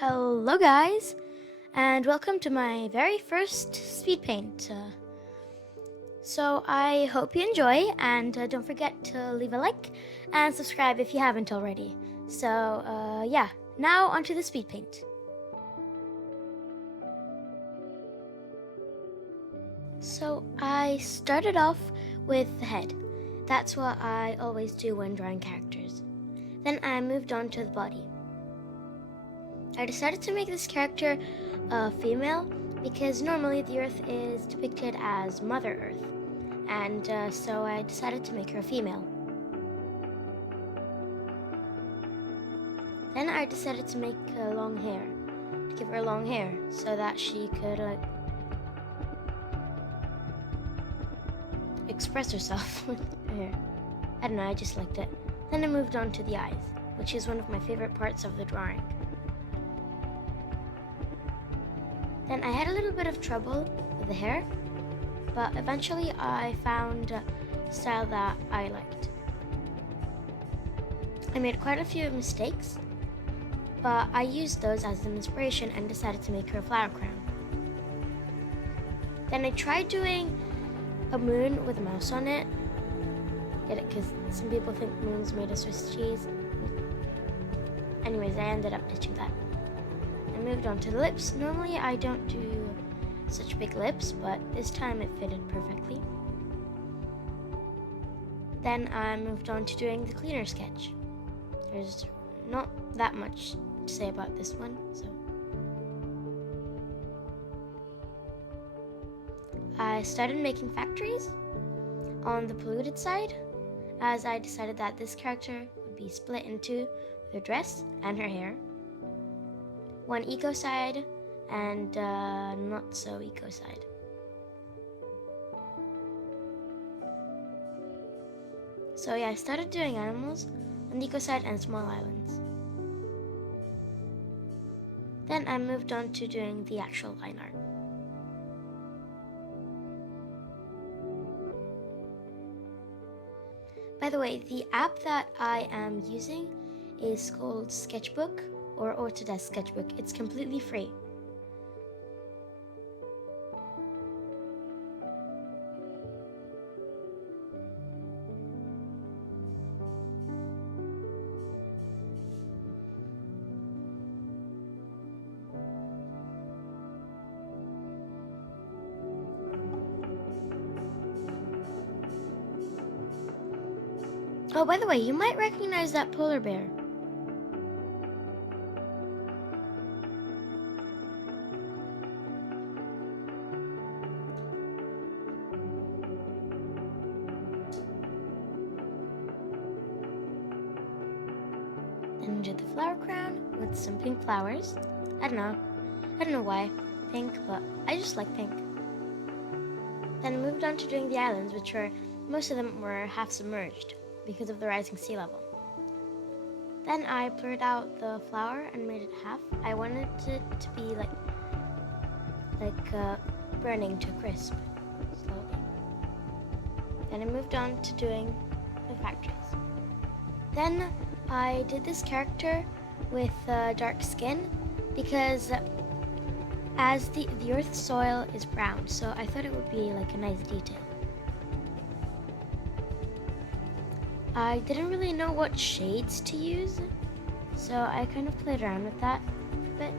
Hello guys, and welcome to my very first Speedpaint. So I hope you enjoy, and don't forget to leave a like and subscribe if you haven't already. So yeah, now onto the Speedpaint. So I started off with the head. That's what I always do when drawing characters. Then I moved on to the body. I decided to make this character a female because normally the Earth is depicted as Mother Earth, and so I decided to make her a female. Then I decided to make long hair, to give her long hair so that she could express herself with her hair. I don't know, I just liked it. Then I moved on to the eyes, which is one of my favorite parts of the drawing. Then I had a little bit of trouble with the hair, but eventually I found a style that I liked. I made quite a few mistakes, but I used those as an inspiration and decided to make her a flower crown. Then I tried doing a moon with a mouse on it. Get it? Because some people think moons made of Swiss cheese. Anyways, I ended up ditching that. I moved on to the lips. Normally I don't do such big lips, but this time it fitted perfectly. Then I moved on to doing the cleaner sketch. There's not that much to say about this one, so I started making factories on the polluted side, as I decided that this character would be split into her dress and her hair. One eco side and not so eco side. So yeah, I started doing animals on the eco side and small islands. Then I moved on to doing the actual line art. By the way, the app that I am using is called Sketchbook or Autodesk Sketchbook. It's completely free. Oh, by the way, you might recognize that polar bear. Then did the flower crown with some pink flowers. I don't know why pink, but I just like pink. Then moved on to doing the islands, which were, most of them were half submerged because of the rising sea level. Then I blurred out the flower and made it half. I wanted it to be like burning to crisp slowly. Then I moved on to doing the factories. Then I did this character with dark skin because as the earth's soil is brown, so I thought it would be like a nice detail. I didn't really know what shades to use, so I kind of played around with that a bit.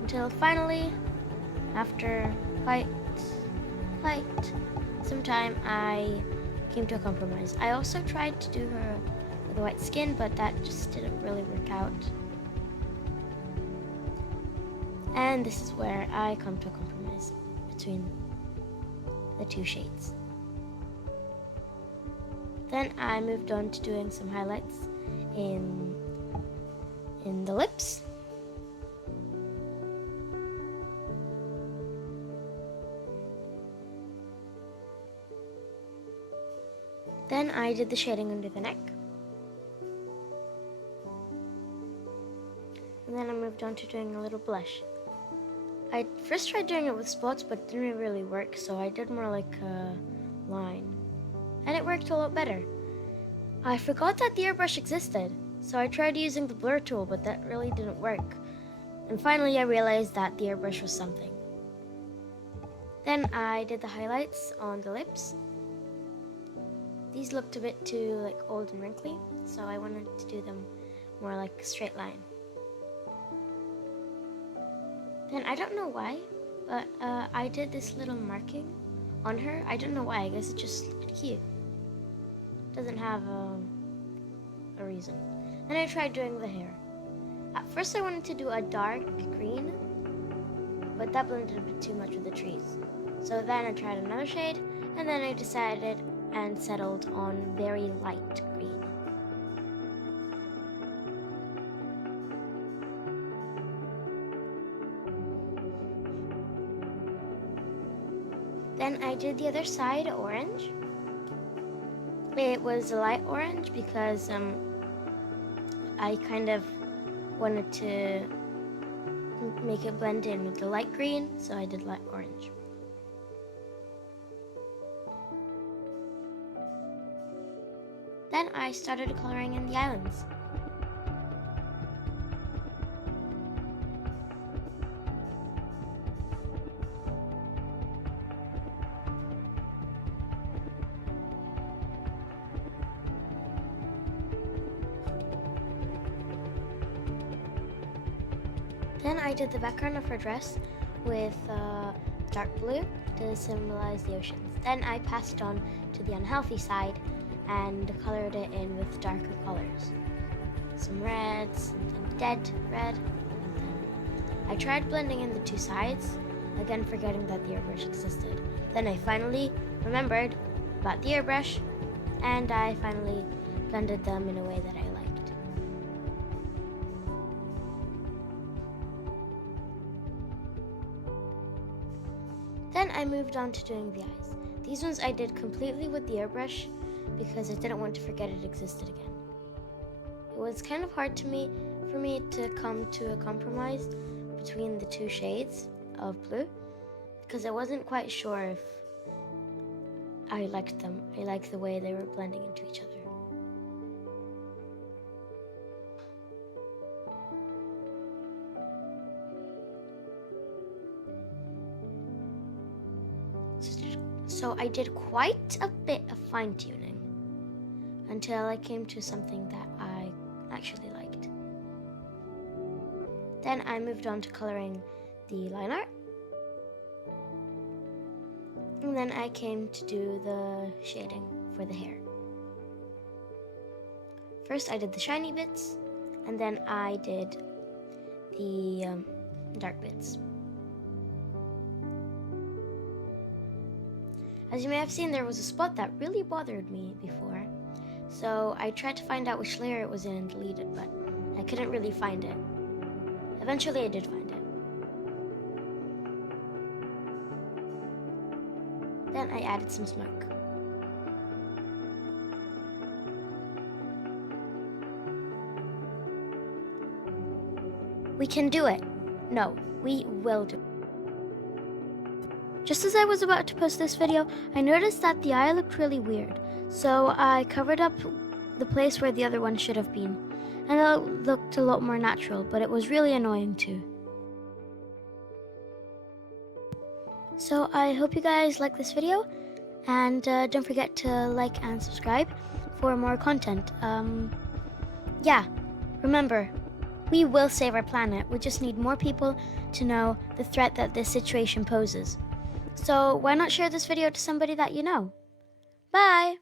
Until finally, after quite some time, I came to a compromise. I also tried to do her with white skin, but that just didn't really work out. And this is where I come to a compromise between the two shades. Then I moved on to doing some highlights in the lips. Then I did the shading under the neck. And then I moved on to doing a little blush. I first tried doing it with spots, but it didn't really work, so I did more like a line. And it worked a lot better. I forgot that the airbrush existed. So I tried using the blur tool, but that really didn't work. And finally I realized that the airbrush was something. Then I did the highlights on the lips. These looked a bit too old and wrinkly, so I wanted to do them more like a straight line. Then I don't know why, but I did this little marking on her. I don't know why, I guess it just looked cute. Doesn't have a reason. Then I tried doing the hair. At first I wanted to do a dark green, but that blended a bit too much with the trees. So then I tried another shade, and then I decided and settled on very light green. Then I did the other side orange. It was a light orange because I kind of wanted to make it blend in with the light green, so I did light orange. Then I started coloring in the islands. Then I did the background of her dress with dark blue to symbolize the oceans. Then I passed it on to the unhealthy side and colored it in with darker colors. Some reds, some dead red. I tried blending in the two sides, again forgetting that the airbrush existed. Then I finally remembered about the airbrush, and I finally blended them in a way that I liked. Then I moved on to doing the eyes. These ones I did completely with the airbrush because I didn't want to forget it existed again. It was kind of hard for me to come to a compromise between the two shades of blue because I wasn't quite sure if I liked them. I liked the way they were blending into each other. So I did quite a bit of fine-tuning until I came to something that I actually liked. Then I moved on to coloring the line art. And then I came to do the shading for the hair. First I did the shiny bits, and then I did the dark bits. As you may have seen, there was a spot that really bothered me before, so I tried to find out which layer it was in and delete it, but I couldn't really find it. Eventually I did find it. Then I added some smoke. We can do it. No, we will do it. Just as I was about to post this video, I noticed that the eye looked really weird, so I covered up the place where the other one should have been, and it looked a lot more natural, but it was really annoying too. So I hope you guys like this video, and don't forget to like and subscribe for more content. Yeah, remember, we will save our planet. We just need more people to know the threat that this situation poses. So why not share this video to somebody that you know? Bye!